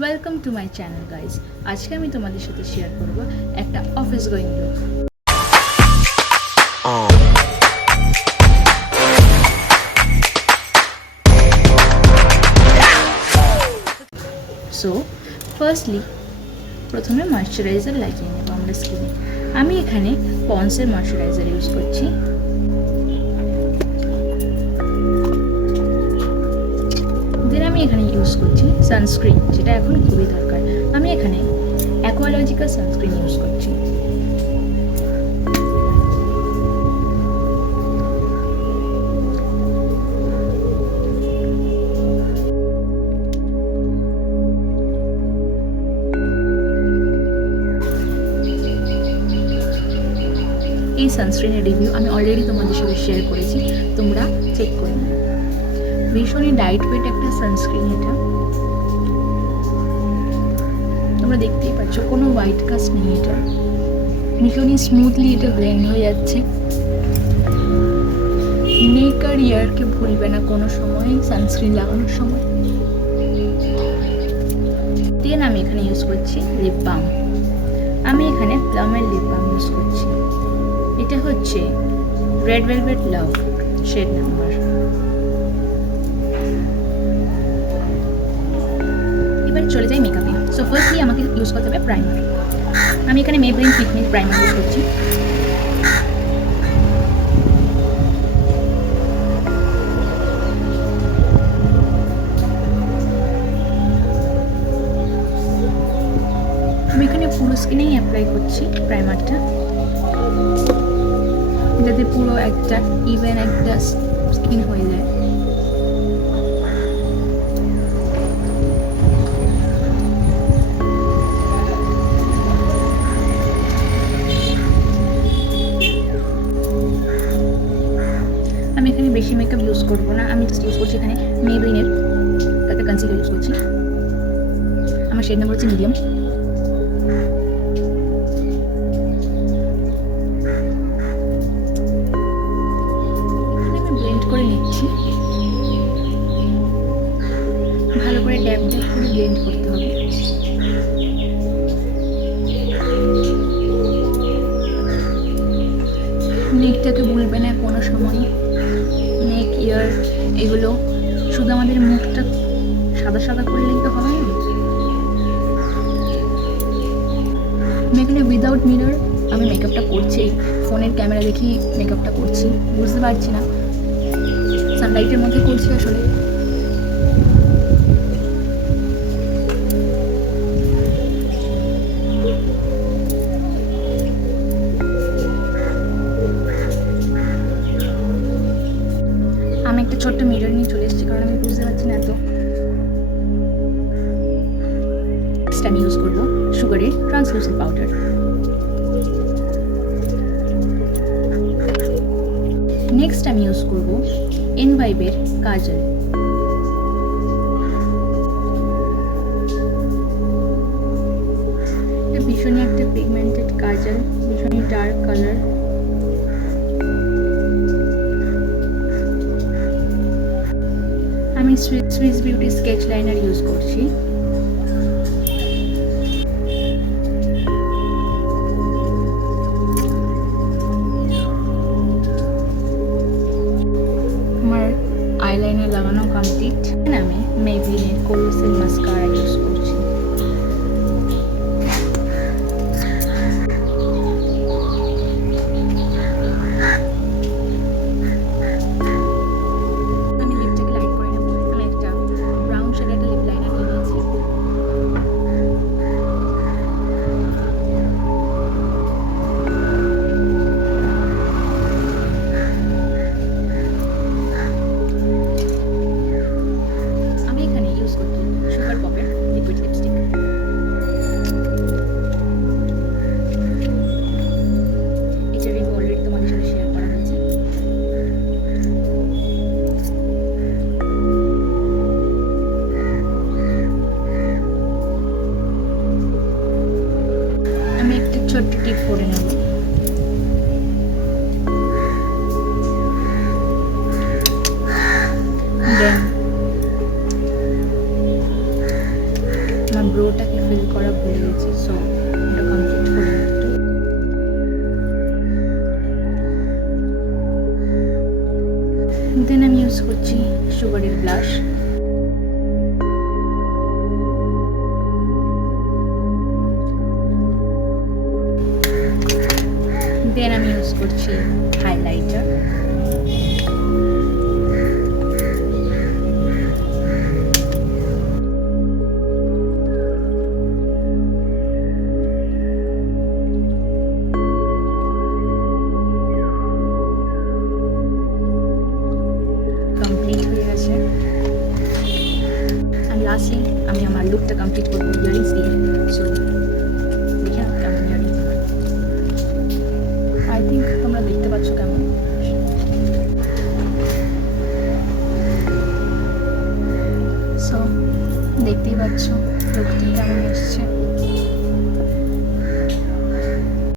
Welcome to my channel guys. আজকে আমি তোমাদের সাথে শেয়ার করব একটা office going look. So firstly প্রথমে ময়শ্চারাইজার লাগিয়ে নেব আমরা স্কিনে। আমি এখানে পন্সের ময়শ্চারাইজার ইউজ করছি। দেন আমি এখানে ইউজ করছি সানস্ক্রিন, যেটা এখন খুবই দরকার। আমি এখানে অ্যাকোয়ালজিক্যাল সানস্ক্রিন ইউজ করছি। এই সানস্ক্রিনের রিভিউ আমি অলরেডি তোমাদের সাথে শেয়ার করেছি, তোমরা চেক করে নেবে। ভীষণই লাইট ওয়েট একটা সানস্ক্রিন এটা, তোমরা দেখতেই পাচ্ছ কোনো হোয়াইট কাস্ট নেই। এটা ভীষণই স্মুথলি এটা ব্লেন্ড হয়ে যাচ্ছে। নেক আর ইয়ারকে ভুলবে না কোনো সময় সানস্ক্রিন লাগানোর সময়। দেন আমি এখানে ইউজ করছি লিপ বাম। আমি এখানে প্লামের লিপ বাম ইউজ করছি। এটা হচ্ছে red velvet love shade number. এবার চলে যাই মেকআপে। সো ফার্স্টলি আমাকে ইউজ করতে হবে প্রাইমার। আমি এখানে Maybelline fit me primer use করছি। আমি এখানে পুরো স্কিনেই অ্যাপ্লাই করছি প্রাইমারটা, যাতে পুরো একটা ইভেন একটা স্কিন হয়ে যায়। আমি এখানে বেশি মেকআপ ইউজ করবো না, আমি জাস্ট ইউজ করছি এখানে মেবলিনের একটা কনসিলার ইউজ করছি। আমার শেড নাম্বার হচ্ছে মিডিয়াম। করে নিচ্ছি, ভালো করে ড্যাব ড্যাব করে ব্লেন্ড করতে হবে। নেকটাকে ভুলবে না কোনো সময়। নেক, ইয়ার এগুলো শুধু আমাদের মুখটা সাদা সাদা করলেই তো হবে না। আমি এখানে উইদাউট মিরর আমি মেকআপটা করছি, ফোনের ক্যামেরা দেখি মেকআপটা করছি, বুঝতে পারছি না সানলাইটের মধ্যে করছি আসলে। আমি একটা ছোট্ট মিরর নিয়ে চলে এসেছি, কারণ আমি বুঝতে পারছি না এত। নেক্সট আমি ইউজ করবো সুগারের ট্রান্সলুসেন্ট পাউডার। নেক্সট আমি ইউজ করবো এনভাইবের কাজল। ভীষণই একটা পিগমেন্টেড কাজল, ভীষণই ডার্ক কালার। আমি Swiss beauty sketch liner use করছি। আইলাইনার লাগানো কমপ্লিট। আমি মেবলিনের কোলোসেল মাস্কারা ইউজ করছি। আমি লিপটাকে লাইট করে নেব। আমি একটা ব্রাউন শেডের একটা লিপ লাইনার নিয়েছি। সুগার পপের লিকুইড লিপস্টিক। এটা রিভিউ অলরেডি তোমাদের সাথে শেয়ার করা হয়েছে। আমি একটা ছোট্ট টিপ করে নেব। দেন আমার ব্রোটাকে ফিল করা ভুলে গেছি, সো ওটা কমপ্লিট করে একটু। দেন আমি ইউজ করছি সুগারের ব্লাশ। দেন আমি ইউজ করছি হাইলাইটার। কমপ্লিট হয়ে গেছে। আর লাস্টলি আমি আমার লুকটা কমপ্লিট করবো ইয়ারিংস দিয়ে। সো দেখে নাও কেমন ইয়ারিংস। আই থিঙ্ক তোমরা দেখতে পাচ্ছ কেমন। সো দেখতেই পাচ্ছ লুকটি কেমন এসছে।